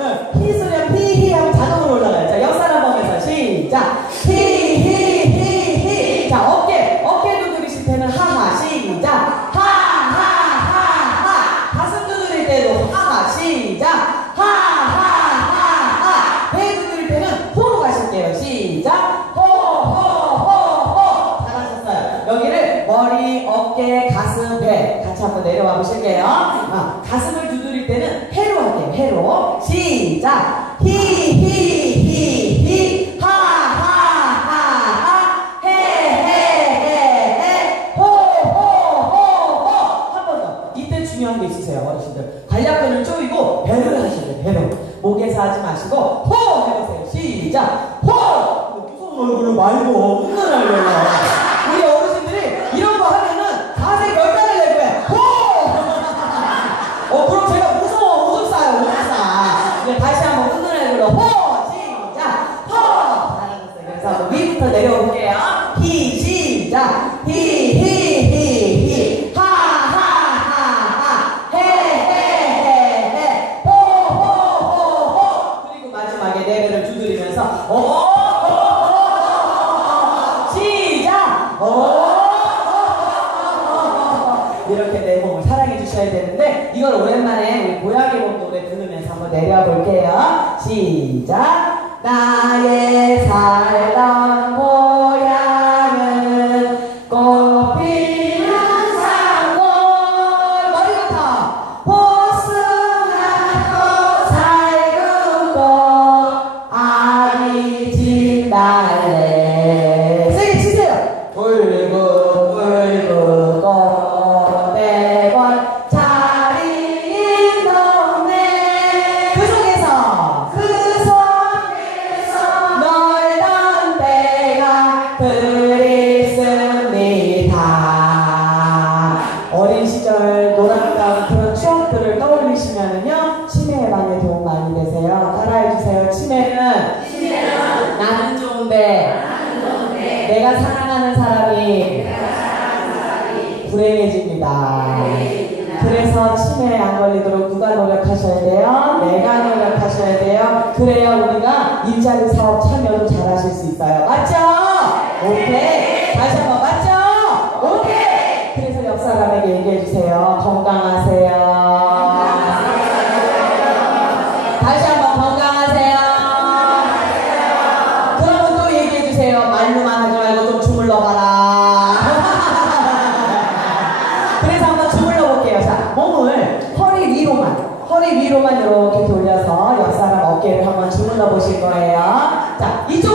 응. 히 히히 하면 자동으로 올라가요. 자, 옆사람 보면서 시작. 히 히 히 히. 자, 어깨. 어깨 두드리실 때는 하하. 시작. 하 하 하 하. 가슴 두드릴 때도 하하. 시작. 하 하 하 하. 배 두드릴 때는 호로 가실게요. 시작. 호 호 호 호. 잘하셨어요. 여기를 머리, 어깨, 가슴, 배 같이 한번 내려와 보실게요. 아, 가슴을 두드릴 때는. 해로. 시작. 히히히히 하하하하 헤헤헤헤 호호호호 한 번 더. 이때 중요한 게 있으세요, 어르신들. 관략근을 조이고 배를 하셔야. 배로. 목에서 하지 마시고 호 해보세요. 시작. 호. 무서운 얼굴을 말고 흥분하려고. 우리 어르신들이 이런 거 하면은 자세 결단을 낼 거야. 호! 어, 그럼 제가 무서워. 오줌 싸요. 오줌 싸. 이제 다시 한번 흔들어 불러. 호! 시작. 호! 잘하셨어요. 그래서 위부터 내려올게요. 히, 시작. 히, 히, 히, 히. 하, 하, 하, 하. 해, 해, 해, 해. 호, 호, 호, 호. 그리고 마지막에 내배를 두드리면서 오, 이걸 오랜만에 우리 고양이 몸 노래 부르면서 한번 내려와 볼게요. 시작. 나의 살던 đại hề 나는 좋은데 내가 사랑하는 사람이 불행해집니다. 그래서 치매에 안 걸리도록 누가 노력하셔야 돼요? 내가 노력하셔야 돼요. 그래야 우리가 일자리 사업 참여도 잘하실 수 있어요. 맞죠? 오케이. 다시 한번 맞죠? 오케이. 그래서 옆 사람에게 얘기해 주세요. 건강하 허리 위로만 이렇게 돌려서 옆 사람 어깨를 한번 주물러 보실 거예요. 자, 이쪽으로.